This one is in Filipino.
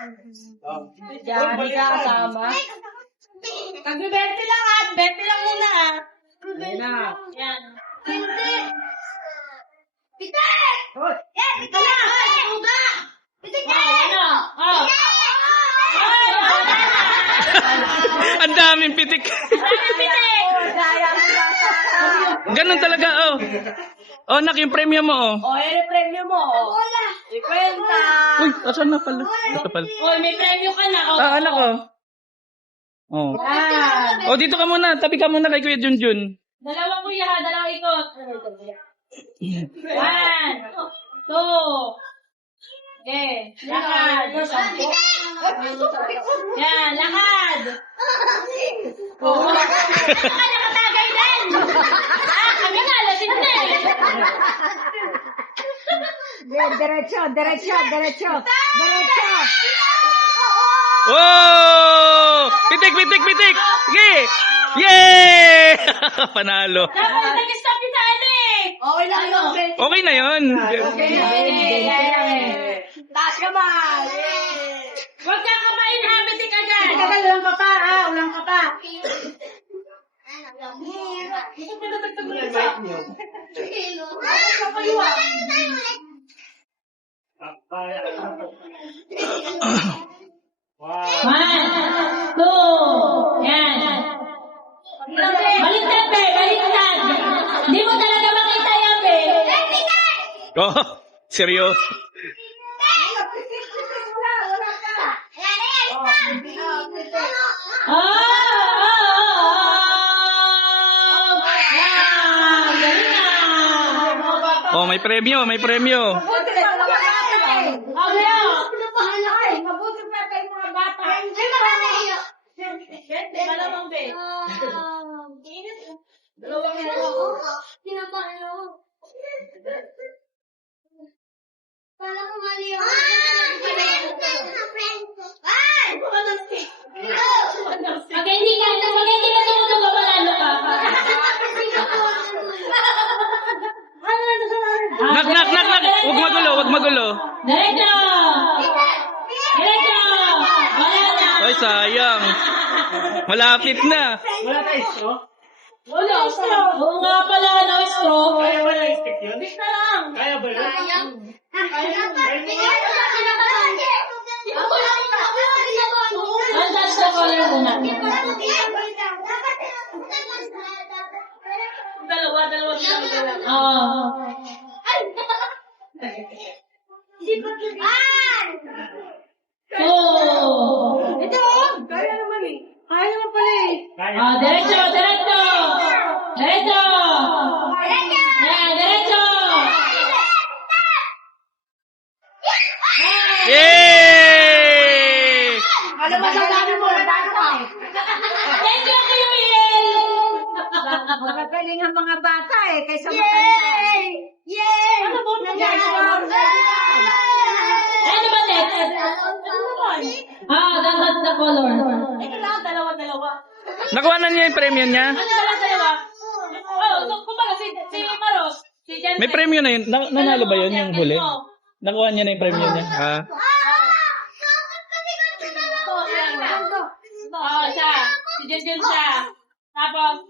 Diyan, hindi ka kasama. Kag-20 lang at 20 lang muna ah. Ayan na. Yan. Pitik! Yan, pitik na! Pitik na! Ano? Oh. Ang daming pitik. Ganun talaga, oh. Oh, nak, yung premium mo, oh. Oh, yung premyo mo. Oh. Ikwenta. Uy, asan na pala? Ito pala. Oh, may premyo ka na. Oh. Ah, anak, oh. Oh. Yan. Oh, dito ka muna. Tabi ka muna kay Kuya Junjun. Dalawang kuya ha, dalawang ikot. 1, 2. Okay, lakad. Yan, lakad. Oo. Baka nakatagay din. Kami nga, lasing na eh. Diretso. Oh! Pitik! Sige! Yay! Panalo. Dapat nag-stop yung sa ano eh. Okay lang yun. Okay na yun. Taas ka ba? Huwag ka kamain ha, bitik agad. Ulang ka pa. Wow. 1, 2, yan. Baliktad, be, baliktad. Hindi mo talaga makita yan, be. Oh, seryoso. Yan, galing na. Oh, may premyo. Mabuti pa kayo mga bata. Malamang, be. Kala ko mali yun. Pag hindi ka tumutog, manalo ka. Nak. Huwag magulo. Diretso! Wala na. Ay, sayang. Malapit na. Wala tayo straw? Wala, straw. Oo nga pala, no straw. Kaya ba na stick yun? Bista lang. Kaya ba yun? I'll touch the color muna. Dalawa lang. Oo. Two. Ito! Kaya naman eh. Kaya naman pala eh. Kaya. Diretso. Yan, diretso. Yay! Ano ba sa dami mo? Nadano ka. Thank you, Kuya Will. Magagaling ang mga bata eh. Kaysa matanda. Yay! Ano ba? Ano ba next? That's the color. Ito lang, dalawa. Nakuha na niya yung premyo niya? Dalawa. Kumbaga, si Maros, si Jan. May premyo na yun. Nanalo ba yun yung huli? Nakuha niya na yung premyo niya. Ah. Siya. Si Jan siya. Tapos,